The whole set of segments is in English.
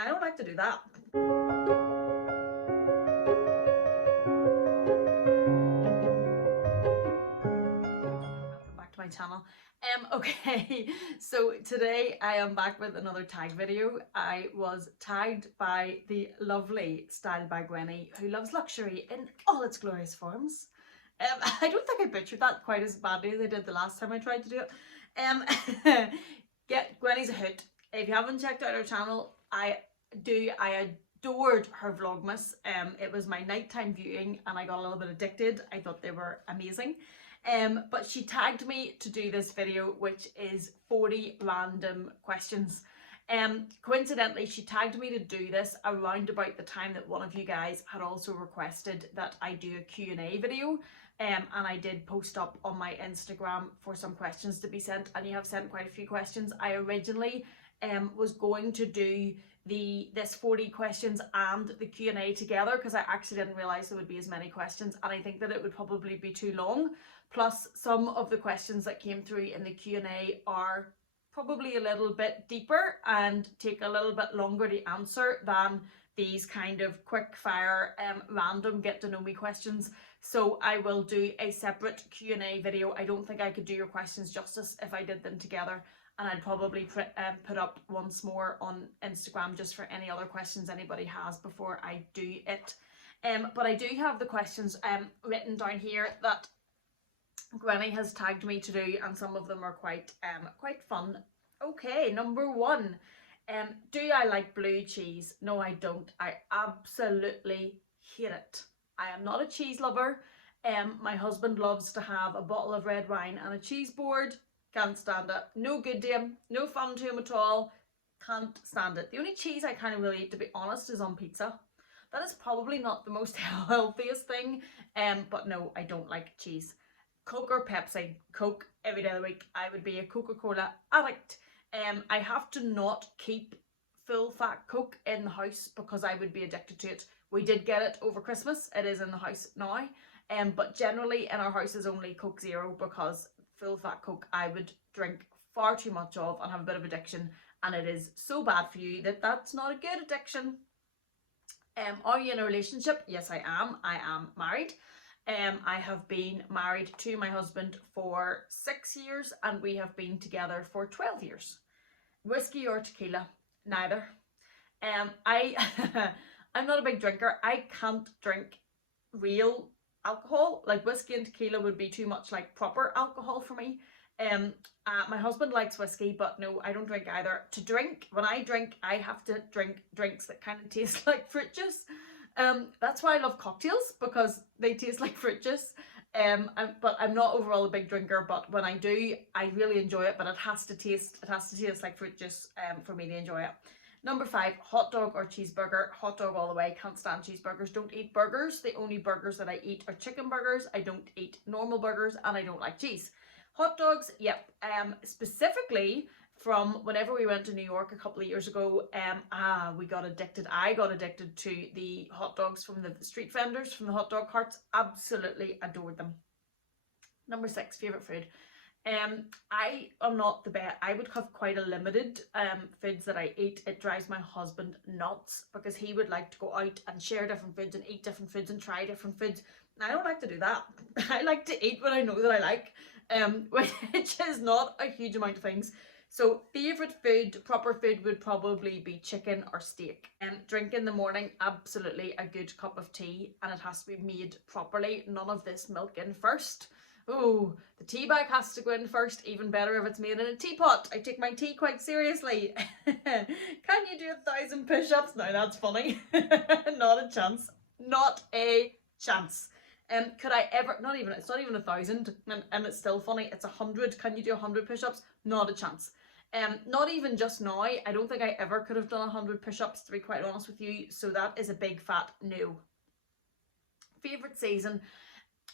I don't like to do that. Welcome back to my channel. Okay, so today I am back with another tag video. I was tagged by the lovely Styled by Gwenny, who loves luxury in all its glorious forms. I don't think I butchered that quite as badly as I did the last time I tried to do it. Yeah, Gwenny's a hoot. If you haven't checked out her channel, I adored her Vlogmas. It was my nighttime viewing and I got a little bit addicted. I thought they were amazing. But she tagged me to do this video, which is 40 random questions. Coincidentally, she tagged me to do this around about the time that one of you guys had also requested that I do a Q&A video. And I did post up on my Instagram for some questions to be sent, and you have sent quite a few questions. I originally was going to do this 40 questions and the Q&A together because I actually didn't realise there would be as many questions, and I think that it would probably be too long. Plus, some of the questions that came through in the Q&A are probably a little bit deeper and take a little bit longer to answer than these kind of quick fire random get to know me questions. So I will do a separate Q&A video. I don't think I could do your questions justice if I did them together, and I'd probably put up once more on Instagram just for any other questions anybody has before I do it. But I do have the questions written down here that Gwenny has tagged me to do, and some of them are quite fun. Okay, number one. Do I like blue cheese? No, I don't. I absolutely hate it. I am not a cheese lover. My husband loves to have a bottle of red wine and a cheese board. Can't stand it. No good to him. No fun to him at all. Can't stand it. The only cheese I kind of really eat, to be honest, is on pizza. That is probably not the most healthiest thing. But no, I don't like cheese. Coke or Pepsi? Coke every day of the week. I would be a Coca-Cola addict. I have to not keep full fat Coke in the house because I would be addicted to it. We did get it over Christmas. It is in the house now. But generally in our house is only Coke Zero, because full fat Coke I would drink far too much of and have a bit of addiction, and it is so bad for you that that's not a good addiction. Are you in a relationship? Yes, I am. I am married. I have been married to my husband for 6 years, and we have been together for 12 years. Whiskey or tequila? Neither. I'm not a big drinker. I can't drink real alcohol. Like whiskey and tequila would be too much like proper alcohol for me. My husband likes whiskey, but no, I don't drink either. To drink, when I drink, I have to drink drinks that kind of taste like fruit juice. That's why I love cocktails, because they taste like fruit juice. But I'm not overall a big drinker, but when I do, I really enjoy it, but it has to taste like fruit juice for me to enjoy it. Number 5, hot dog or cheeseburger? Hot dog all the way. Can't stand cheeseburgers. Don't eat burgers. The only burgers that I eat are chicken burgers. I don't eat normal burgers, and I don't like cheese. Hot dogs, yep. Specifically from whenever we went to New York a couple of years ago, I got addicted to the hot dogs from the street vendors, from the hot dog carts. Absolutely adored them. Number 6, favourite food. I am not the best. I would have quite a limited foods that I eat. It drives my husband nuts because he would like to go out and share different foods and eat different foods and try different foods. I don't like to do that. I like to eat what I know that I like, which is not a huge amount of things. So favourite food, proper food, would probably be chicken or steak. Drink in the morning, absolutely a good cup of tea, and it has to be made properly. None of this milk in first. Oh, the tea bag has to go in first. Even better if it's made in a teapot. I take my tea quite seriously. Can you do 1,000 push-ups? Now that's funny. Not a chance. Not a chance. Could I ever, it's not even 1,000, and it's still funny. It's 100. Can you do 100 push-ups? Not a chance. Not even just now. I don't think I ever could have done 100 push-ups, to be quite honest with you. So that is a big fat no. Favourite season?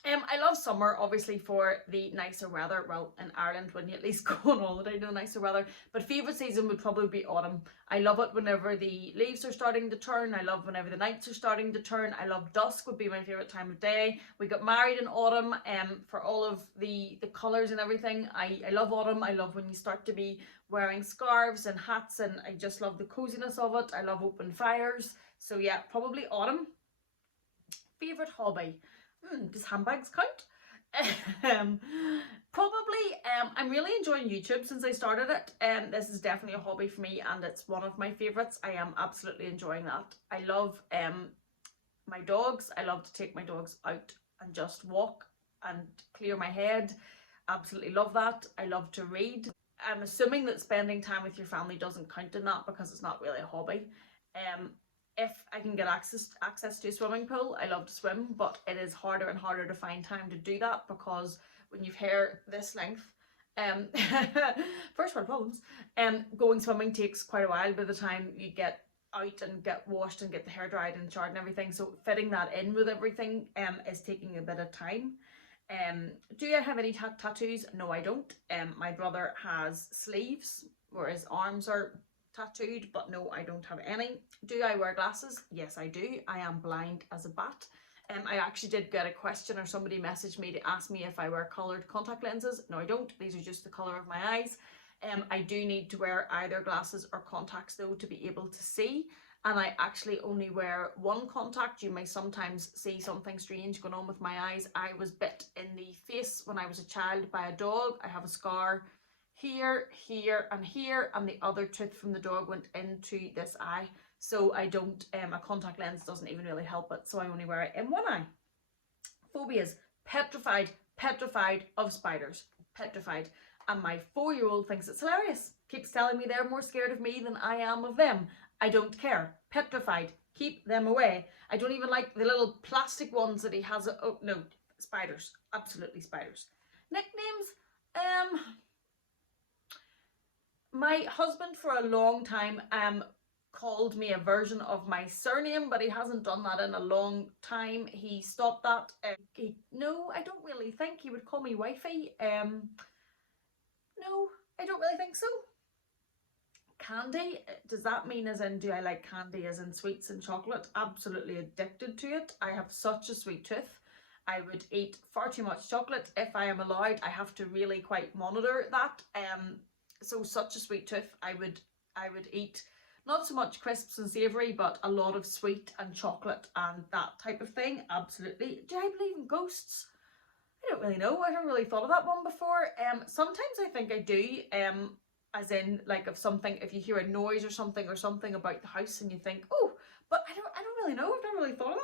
I love summer, obviously, for the nicer weather. Well, in Ireland, when you at least go on holiday to the nicer weather. But favourite season would probably be autumn. I love it whenever the leaves are starting to turn. I love whenever the nights are starting to turn. I love dusk, would be my favourite time of day. We got married in autumn, for all of the colours and everything. I love autumn. I love when you start to be wearing scarves and hats, and I just love the coziness of it. I love open fires. So yeah, probably autumn. Favorite hobby? Does handbags count? I'm really enjoying YouTube since I started it. This is definitely a hobby for me, and it's one of my favorites. I am absolutely enjoying that. I love my dogs. I love to take my dogs out and just walk and clear my head. Absolutely love that. I love to read. I'm assuming that spending time with your family doesn't count in that because it's not really a hobby. If I can get access to a swimming pool, I love to swim, but it is harder and harder to find time to do that because when you've hair this length, first world problems, going swimming takes quite a while by the time you get out and get washed and get the hair dried and showered and everything. So fitting that in with everything is taking a bit of time. Do I have any tattoos? No, I don't. My brother has sleeves where his arms are tattooed, but no, I don't have any. Do I wear glasses? Yes, I do. I am blind as a bat. I actually did get a question, or somebody messaged me to ask me if I wear coloured contact lenses. No, I don't. These are just the colour of my eyes. I do need to wear either glasses or contacts though to be able to see, and I actually only wear one contact. You may sometimes see something strange going on with my eyes. I was bit in the face when I was a child by a dog. I have a scar here, here and here, and the other tooth from the dog went into this eye. So I don't, a contact lens doesn't even really help it, so I only wear it in one eye. Phobias: petrified of spiders, petrified. And my 4-year-old thinks it's hilarious. Keeps telling me they're more scared of me than I am of them. I don't care. Petrified. Keep them away. I don't even like the little plastic ones that he has. Oh no, spiders. Absolutely spiders. Nicknames. My husband for a long time called me a version of my surname, but he hasn't done that in a long time. He stopped that. No, I don't really think he would call me wifey. No, I don't really think so. Candy, does that mean as in do I like candy as in sweets and chocolate? Absolutely addicted to it. I have such a sweet tooth. I would eat far too much chocolate if I am allowed. I have to really quite monitor that. So such a sweet tooth. I would eat not so much crisps and savoury, but a lot of sweet and chocolate and that type of thing. Absolutely. Do I believe in ghosts? I don't really know. I haven't really thought of that one before. Sometimes I think I do. As in, like, if you hear a noise or something about the house and you think, oh, but I don't really know. I've never really thought of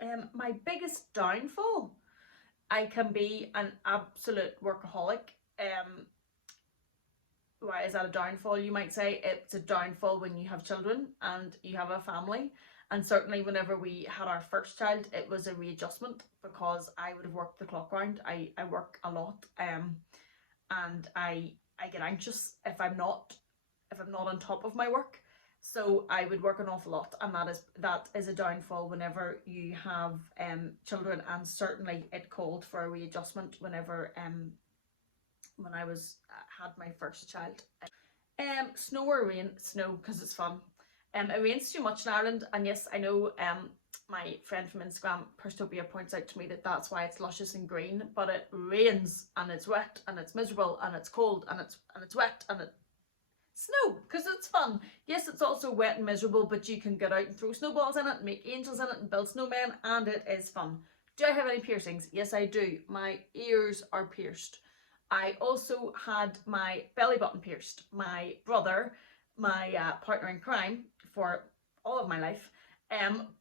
that. My biggest downfall: I can be an absolute workaholic. Why is that a downfall, you might say? It's a downfall when you have children and you have a family. And certainly whenever we had our first child, it was a readjustment because I would have worked the clock round. I work a lot, and I get anxious if I'm not on top of my work. So I would work an awful lot, and that is a downfall whenever you have children. And certainly it called for a readjustment whenever when I had my first child. Snow or rain? Snow, because it's fun. It rains too much in Ireland, and yes, I know my friend from Instagram, Perstopia, points out to me that that's why it's luscious and green, but it rains and it's wet and it's miserable and it's cold and it's wet and it's snow because it's fun. Yes, it's also wet and miserable, but you can get out and throw snowballs in it and make angels in it and build snowmen, and it is fun. Do I have any piercings? Yes, I do. My ears are pierced. I also had my belly button pierced. My brother, my partner in crime for all of my life,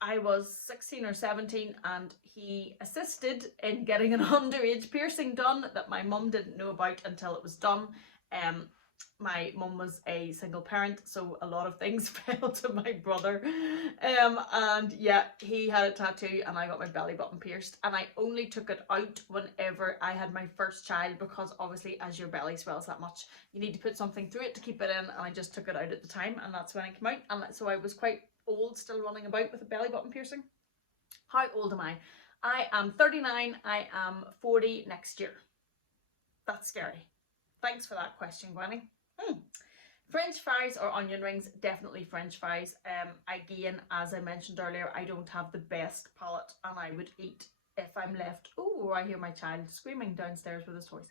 I was 16 or 17 and he assisted in getting an underage piercing done that my mum didn't know about until it was done. My mum was a single parent, so a lot of things fell to my brother. And yeah, he had a tattoo and I got my belly button pierced, and I only took it out whenever I had my first child, because obviously as your belly swells that much, you need to put something through it to keep it in, and I just took it out at the time, and that's when it came out. And so I was quite old, still running about with a belly button piercing. How old am I? I am 39. I am 40 next year. That's scary. Thanks for that question, Gwenny. French fries or onion rings? Definitely French fries. Again, as I mentioned earlier, I don't have the best palate, and I would eat if I'm left. Oh, I hear my child screaming downstairs with his toys.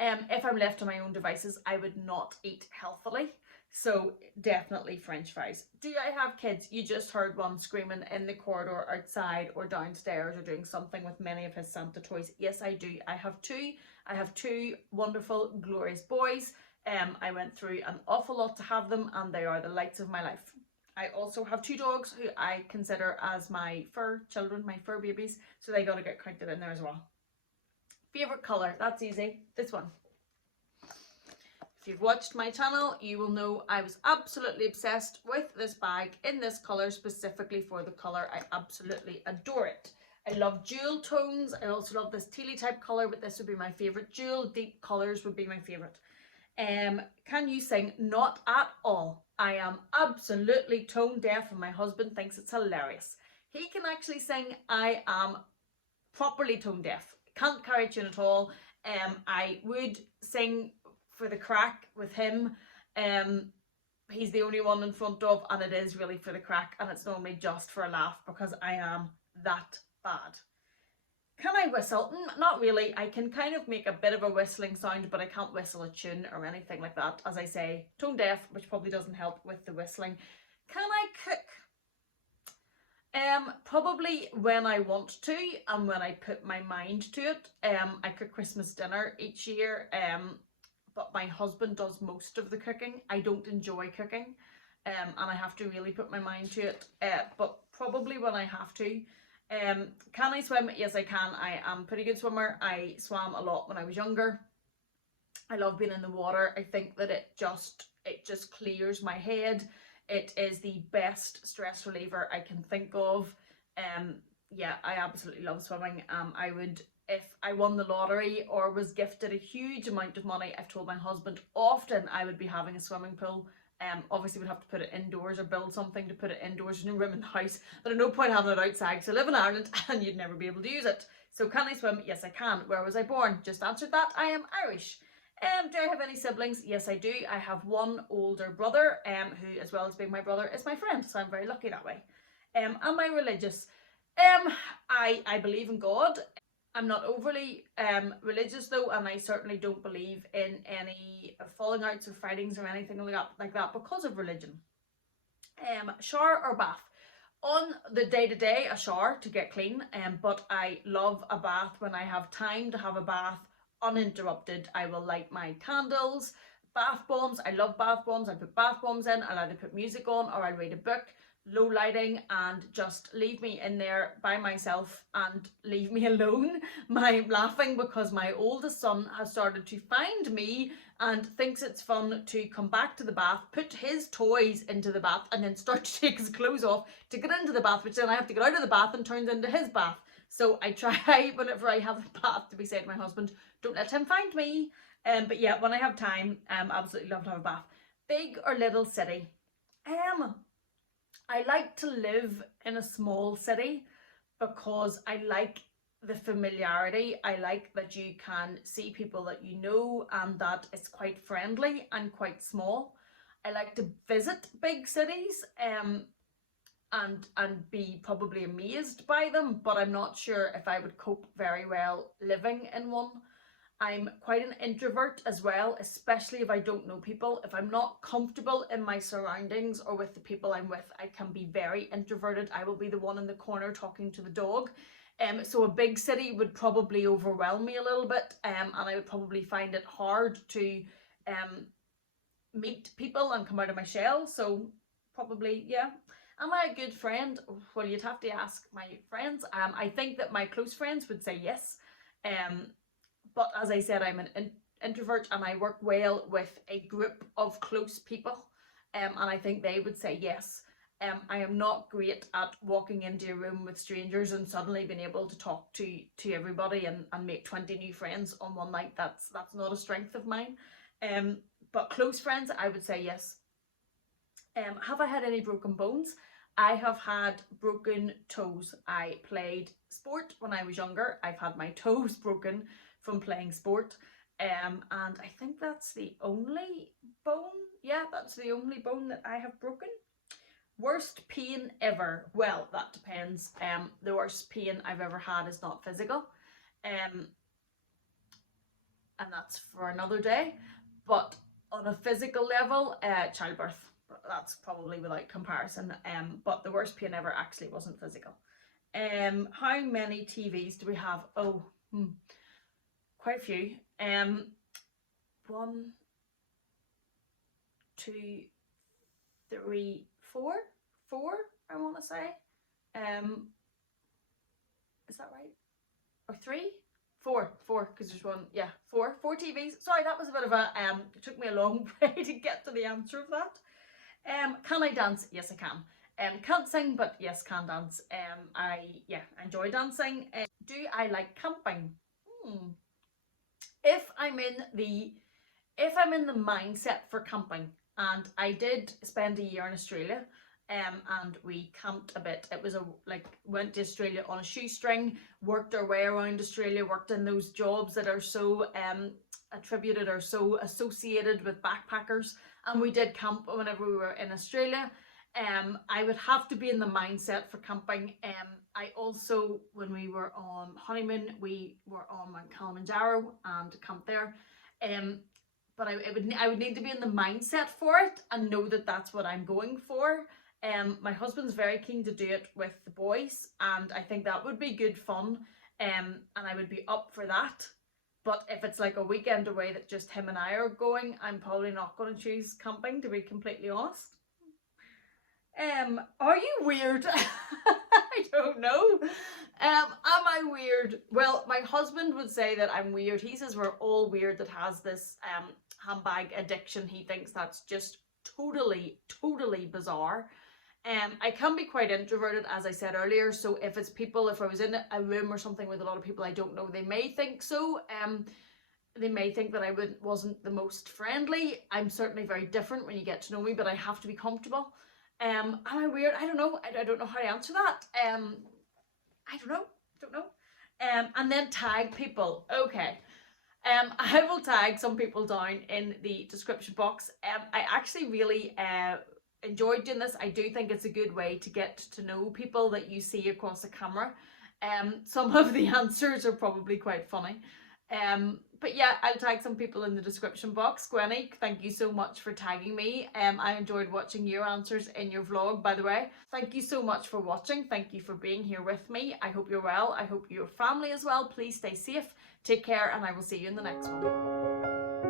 If I'm left to my own devices, I would not eat healthily. So definitely French fries. Do I have kids? You just heard one screaming in the corridor outside or downstairs or doing something with many of his Santa toys. Yes, I do. I have two. I have two wonderful, glorious boys. I went through an awful lot to have them, and they are the lights of my life. I also have two dogs who I consider as my fur children, my fur babies, so they gotta get counted in there as well. Favorite color? That's easy. This one. If you've watched my channel, you will know I was absolutely obsessed with this bag in this colour, specifically for the colour. I absolutely adore it. I love jewel tones. I also love this tealy type colour, but this would be my favourite. Jewel deep colours would be my favourite. Can you sing? Not at all. I am absolutely tone deaf and my husband thinks it's hilarious. He can actually sing. I am properly tone deaf. Can't carry a tune at all. I would sing for the crack with him. He's the only one in front of, and it is really for the crack, and it's normally just for a laugh because I am that bad. Can I whistle? Not really. I can kind of make a bit of a whistling sound, but I can't whistle a tune or anything like that. As I say, tone deaf, which probably doesn't help with the whistling. Can I cook? Probably when I want to and when I put my mind to it. I cook Christmas dinner each year, but my husband does most of the cooking. I don't enjoy cooking, and I have to really put my mind to it, but probably when I have to. Can I swim? Yes, I can. I am a pretty good swimmer. I swam a lot when I was younger. I love being in the water. I think that it just clears my head. It is the best stress reliever I can think of. Yeah, I absolutely love swimming. I would, if I won the lottery or was gifted a huge amount of money, I've told my husband often I would be having a swimming pool. Obviously we'd have to put it indoors or build something to put it indoors. There's no room in the house. There's no point having it outside. So I live in Ireland and you'd never be able to use it. So can I swim? Yes, I can. Where was I born? Just answered that. I am Irish. Do I have any siblings? Yes, I do. I have one older brother, who, as well as being my brother, is my friend. So I'm very lucky that way. Am I religious? I believe in God. I'm not overly religious though, and I certainly don't believe in any falling outs or fightings or anything like that because of religion. Shower or bath? On the day-to-day, a shower to get clean, but I love a bath when I have time to have a bath uninterrupted. I will light my candles. Bath bombs, I love bath bombs. I put bath bombs in. I'll either put music on or I'll read a book, low lighting, and just leave me in there by myself and leave me alone. I'm laughing because my oldest son has started to find me and thinks it's fun to come back to the bath, put his toys into the bath, and then start to take his clothes off to get into the bath, which then I have to get out of the bath and turns into his bath. So I try whenever I have a bath to be saying to my husband, don't let him find me. But yeah, when I have time, absolutely love to have a bath. Big or little city? I like to live in a small city because I like the familiarity. I like that you can see people that you know and that it's quite friendly and quite small. I like to visit big cities and be probably amazed by them, but I'm not sure if I would cope very well living in one. I'm quite an introvert as well, especially if I don't know people. If I'm not comfortable in my surroundings or with the people I'm with, I can be very introverted. I will be the one in the corner talking to the dog. So a big city would probably overwhelm me a little bit, and I would probably find it hard to meet people and come out of my shell. So probably, yeah. Am I a good friend? Well, you'd have to ask my friends. I think that my close friends would say yes. But as I said, I'm an introvert and I work well with a group of close people. And I think they would say yes. I am not great at walking into a room with strangers and suddenly being able to talk to everybody and make 20 new friends on one night. That's not a strength of mine. But close friends, I would say yes. Have I had any broken bones? I have had broken toes. I played sport when I was younger. I've had my toes broken from playing sport, and I think that's the only bone. Yeah, that's the only bone that I have broken. Worst pain ever? Well, that depends. The worst pain I've ever had is not physical. and that's for another day. But on a physical level, childbirth, that's probably without comparison. But the worst pain ever actually wasn't physical. How many TVs do we have? Oh, quite a few. 1, 2, 3, 4. 4, I want to say. Is that right? Or 3? 4, because there's one. Yeah, 4 TVs. Sorry, that was a bit of a it took me a long way to get to the answer of that. Can I dance? Yes, I can. Can't sing, but yes, can dance. I enjoy dancing. Do I like camping? If I'm in the mindset for camping, and I did spend a year in Australia, and we camped a bit. It was went to Australia on a shoestring, worked our way around Australia, worked in those jobs that are so attributed or so associated with backpackers, and we did camp whenever we were in Australia. I would have to be in the mindset for camping. I also, when we were on honeymoon, we were on Mount Kilimanjaro and camped there. But I would need to be in the mindset for it and know that that's what I'm going for. My husband's very keen to do it with the boys, and I think that would be good fun. And I would be up for that. But if it's like a weekend away that just him and I are going, I'm probably not going to choose camping, to be completely honest. Are you weird? I don't know. Am I weird? Well, my husband would say that I'm weird. He says we're all weird that has this handbag addiction. He thinks that's just totally bizarre. I can be quite introverted, as I said earlier. So if I was in a room or something with a lot of people I don't know, they may think so. They may think that I wasn't the most friendly. I'm certainly very different when you get to know me, but I have to be comfortable. Am I weird? I don't know. I don't know how to answer that. I don't know. And then tag people. Okay. I will tag some people down in the description box. I actually really enjoyed doing this. I do think it's a good way to get to know people that you see across the camera. Some of the answers are probably quite funny. But yeah, I'll tag some people in the description box. Gwenny, thank you so much for tagging me. I enjoyed watching your answers in your vlog, by the way. Thank you so much for watching. Thank you for being here with me. I hope you're well. I hope your family is well. Please stay safe. Take care, and I will see you in the next one.